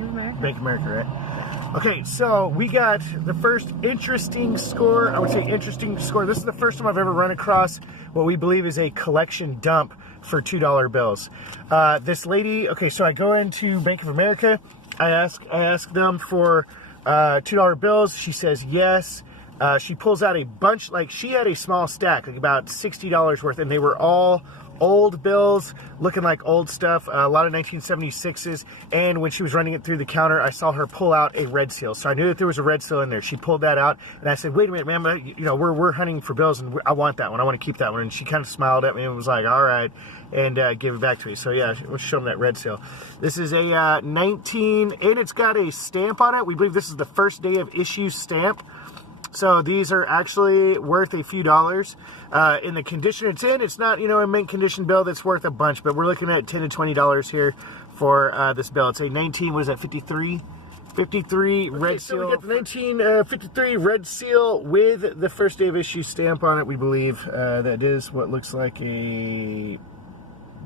Bank of America. Bank of America, right? Okay, so we got the first interesting score. I would say interesting score. This is the first time I've ever run across what we believe is a collection dump for $2 bills. This lady, okay, so I go into Bank of America. I ask them for $2 bills. She says yes. She pulls out a bunch, like she had a small stack, like about $60 worth, and they were all old bills, looking like old stuff, a lot of 1976s, and when she was running it through the counter, I saw her pull out a red seal, so I knew that there was a red seal in there. She pulled that out, and I said, wait a minute, ma'am, you know, we're hunting for bills, and I want that one, I want to keep that one, and she kind of smiled at me and was like, all right, and gave it back to me. So yeah, let's show them that red seal. This is a 19, and it's got a stamp on it. We believe this is the first day of issue stamp. So these are actually worth a few dollars. In the condition it's in, it's not, you know, a mint condition bill that's worth a bunch, but we're looking at $10 to $20 here for this bill. It's a 19, what is that, 53? 53 red seal. So we got the 1953 red seal with the first day of issue stamp on it, we believe. That is what looks like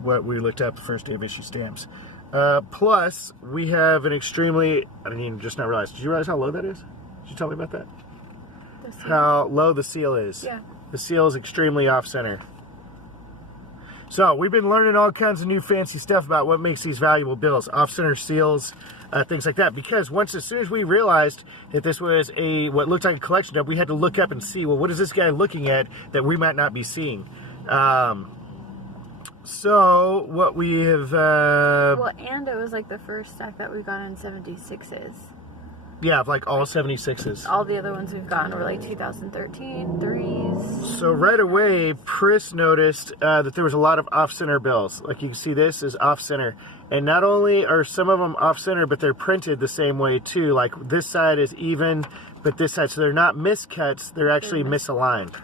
what we looked up, the first day of issue stamps. Plus, we have an extremely, I didn't even just not realize. Did you realize how low that is? Did you tell me about that? How low the seal is. Yeah. The seal is extremely off-center. So we've been learning all kinds of new fancy stuff about what makes these valuable bills, off-center seals, things like that. Because as soon as we realized that this was what looked like a collection dump, we had to look up and see, well, what is this guy looking at that we might not be seeing? So what we have... well, and it was like the first stack that we got in 76s. Yeah, like all 76s. All the other ones we've gotten were like 2013, 3s. So right away, Pris noticed that there was a lot of off-center bills. Like you can see, this is off-center. And not only are some of them off-center, but they're printed the same way too. Like this side is even, but this side, so they're not miscuts, they're actually misaligned.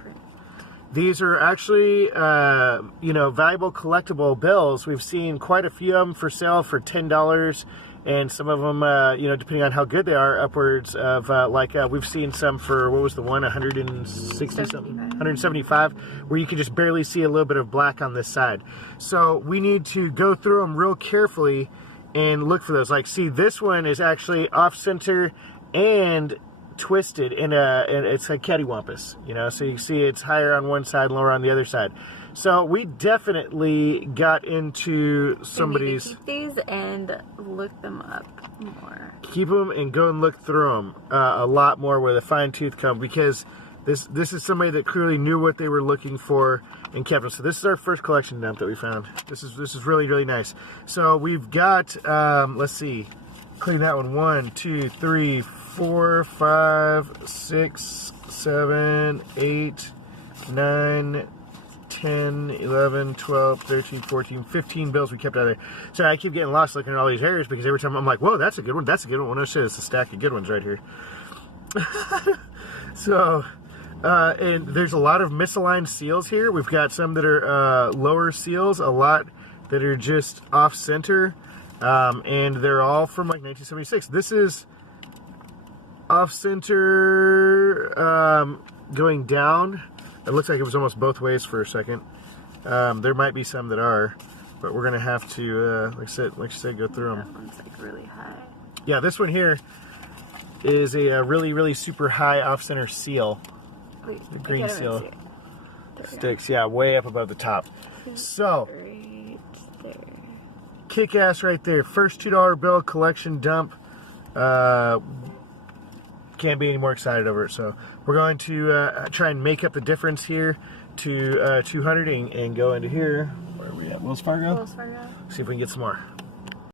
These are actually, you know, valuable collectible bills. We've seen quite a few of them for sale for $10. And some of them, you know, depending on how good they are, upwards of, we've seen some for, what was the one, 160 something, 175, where you can just barely see a little bit of black on this side. So we need to go through them real carefully and look for those. Like, see, this one is actually off-center and twisted, and it's like cattywampus, you know, so you see it's higher on one side, lower on the other side. So we definitely got into somebody's... keep these and look them up more. Keep them and go and look through them a lot more with a fine-tooth comb, because this is somebody that clearly knew what they were looking for and kept them. So this is our first collection dump that we found. This is really, really nice. So we've got, let's see, including that one, 1, 2, 3, 4, 5, 6, 7, 8, 9, 10, 11, 12, 13, 14, 15 bills we kept out of there. So I keep getting lost looking at all these areas, because every time I'm like, whoa, that's a good one, that's a good one. Well, no shit, it's a stack of good ones right here. So, and there's a lot of misaligned seals here. We've got some that are lower seals, a lot that are just off-center, and they're all from like 1976. This is off-center going down. It looks like it was almost both ways for a second. There might be some that are, but we're gonna have to, like you said, go through them. That one's like really high. Yeah, this one here is a really, really super high off-center seal. Wait, the green seal sticks, yeah, way up above the top. So, right there. kick-ass right there. First $2 bill collection dump. Can't be any more excited over it. So we're going to try and make up the difference here to 200 and go into here. Where are we at? Wells Fargo? Wells Fargo. See if we can get some more.